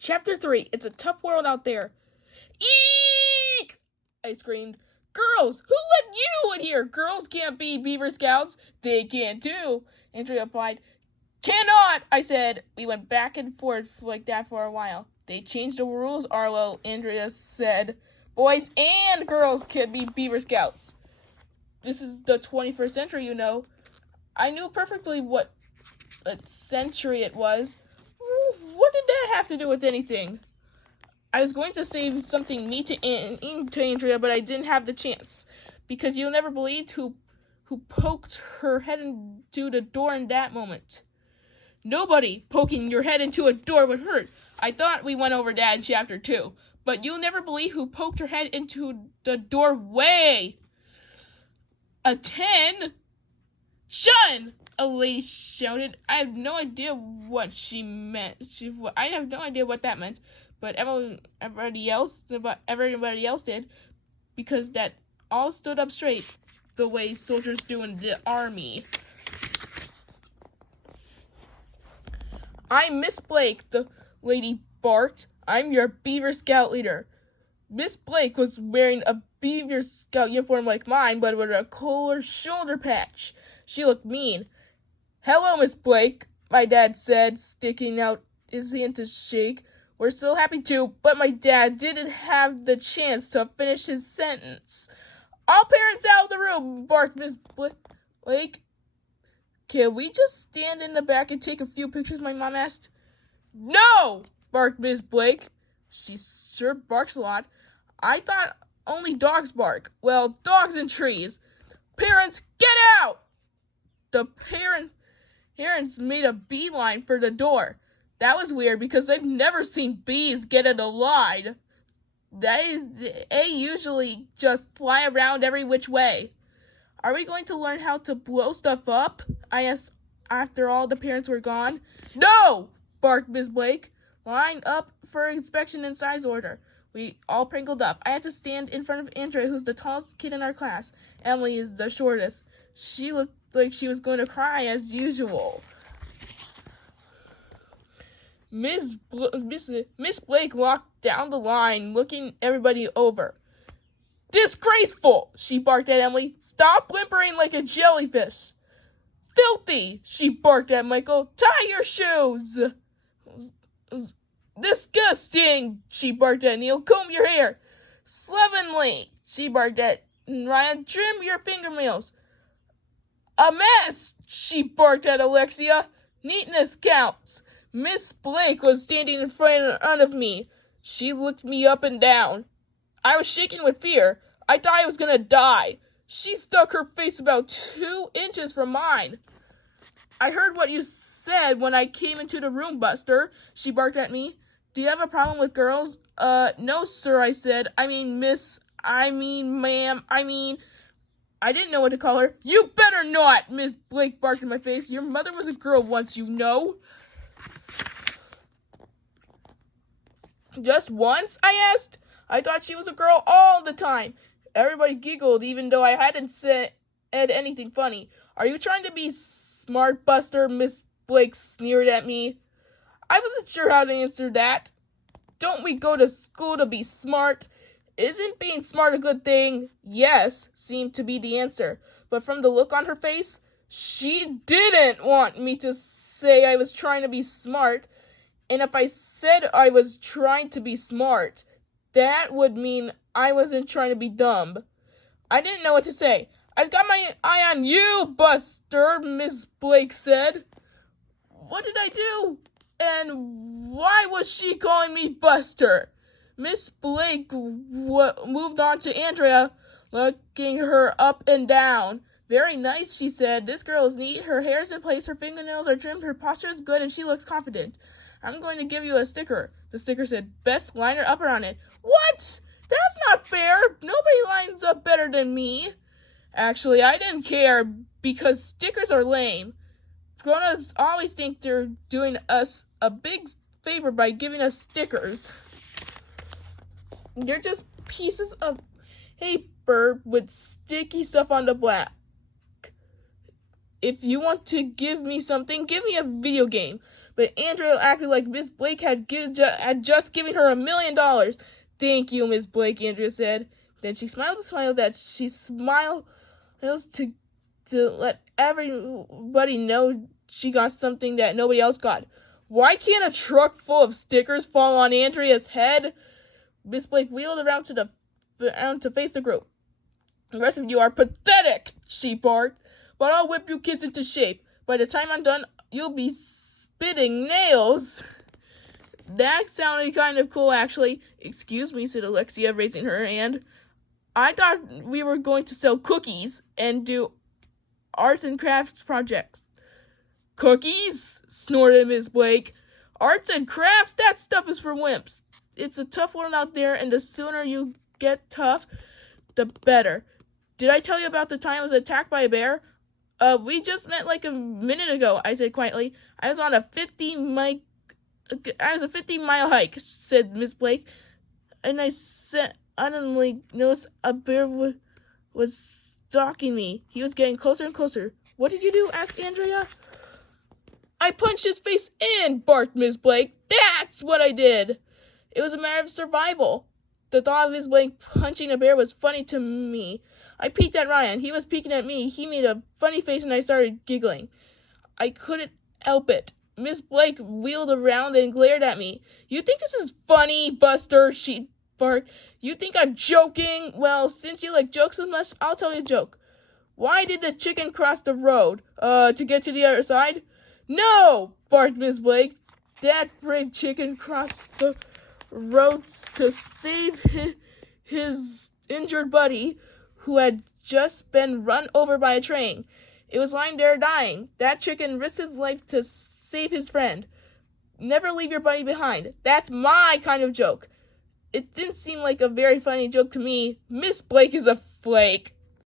Chapter 3. It's a tough world out there. Eek! I screamed. Girls, who let you in here? Girls can't be Beaver Scouts. They can too. Andrea replied. Cannot, I said. We went back and forth like that for a while. They changed the rules, Arlo, Andrea said. Boys and girls can be Beaver Scouts. This is the 21st century, you know. I knew perfectly what century it was. What did that have to do with anything? I was going to say something mean to Andrea, but I didn't have the chance. Because you'll never believe who poked her head into the door in that moment. Nobody poking your head into a door would hurt. I thought we went over that in chapter 2. But you'll never believe who poked her head into the doorway. A 10? Shun! A lady shouted. I have no idea what she meant. I have no idea what that meant. But everybody else did. Because that all stood up straight. The way soldiers do in the army. I'm Miss Blake, the lady barked. I'm your Beaver Scout leader. Miss Blake was wearing a Beaver Scout uniform like mine, but with a cooler shoulder patch. She looked mean. Hello, Miss Blake, my dad said, sticking out his hand to shake. We're so happy to, but my dad didn't have the chance to finish his sentence. All parents out of the room, barked Miss Blake. Can we just stand in the back and take a few pictures, my mom asked. No, barked Miss Blake. She sure barks a lot. I thought only dogs bark. Well, dogs and trees. Parents, get out! The parents made a beeline for the door. That was weird because they've never seen bees get in a line. They usually just fly around every which way. Are we going to learn how to blow stuff up? I asked after all the parents were gone. No! Barked Miss Blake. Line up for inspection in size order. We all prinkled up. I had to stand in front of Andrea, who's the tallest kid in our class. Emily is the shortest. She looked like she was going to cry as usual. Miss Blake locked down the line, looking everybody over. Disgraceful, she barked at Emily. Stop whimpering like a jellyfish. Filthy, she barked at Michael. Tie your shoes. Disgusting, she barked at Neil. Comb your hair. Slovenly, she barked at Ryan. Trim your fingernails. A mess, she barked at Alexia. Neatness counts. Miss Blake was standing in front of me. She looked me up and down. I was shaking with fear. I thought I was going to die. She stuck her face about 2 inches from mine. I heard what you said when I came into the room, Buster, she barked at me. Do you have a problem with girls? No, sir, I said. Ma'am, I didn't know what to call her. You better not, Miss Blake barked in my face. Your mother was a girl once, you know. Just once? I asked. I thought she was a girl all the time. Everybody giggled, even though I hadn't said anything funny. Are you trying to be smart, Buster? Miss Blake sneered at me. I wasn't sure how to answer that. Don't we go to school to be smart? Isn't being smart a good thing? Yes, seemed to be the answer. But from the look on her face, she didn't want me to say I was trying to be smart. And if I said I was trying to be smart, that would mean I wasn't trying to be dumb. I didn't know what to say. I've got my eye on you, Buster, Miss Blake said. What did I do? And why was she calling me Buster? Miss Blake moved on to Andrea, looking her up and down. Very nice, she said. This girl is neat. Her hair's in place. Her fingernails are trimmed. Her posture is good, and she looks confident. I'm going to give you a sticker. The sticker said, best liner upper on it. What? That's not fair. Nobody lines up better than me. Actually, I didn't care because stickers are lame. Grown-ups always think they're doing us a big favor by giving us stickers. They're just pieces of paper with sticky stuff on the back. If you want to give me something, give me a video game. But Andrea acted like Miss Blake had just given her $1 million. Thank you, Miss Blake, Andrea said. Then she smiled a smile that she smiles to let everybody know she got something that nobody else got. Why can't a truck full of stickers fall on Andrea's head? Miss Blake wheeled around to face the group. The rest of you are pathetic, she barked. But I'll whip you kids into shape. By the time I'm done, you'll be spitting nails. That sounded kind of cool, actually. Excuse me, said Alexia, raising her hand. I thought we were going to sell cookies and do arts and crafts projects. Cookies? Snorted Miss Blake. Arts and crafts? That stuff is for wimps. It's a tough world out there, and the sooner you get tough, the better. Did I tell you about the time I was attacked by a bear? We just met like a minute ago, I said quietly. I was on a 50-mile hike, said Miss Blake, and I suddenly noticed a bear was stalking me. He was getting closer and closer. What did you do? Asked Andrea. I punched his face in, barked Miss Blake. That's what I did. It was a matter of survival. The thought of Miss Blake punching a bear was funny to me. I peeked at Ryan. He was peeking at me. He made a funny face and I started giggling. I couldn't help it. Miss Blake wheeled around and glared at me. You think this is funny, Buster? She barked. You think I'm joking? Well, since you like jokes so much, I'll tell you a joke. Why did the chicken cross the road? To get to the other side? No, barked Miss Blake. That brave chicken crossed the road to save his injured buddy, who had just been run over by a train. It was lying there dying. That chicken risked his life to save his friend. Never leave your buddy behind. That's my kind of joke. It didn't seem like a very funny joke to me. Miss Blake is a flake.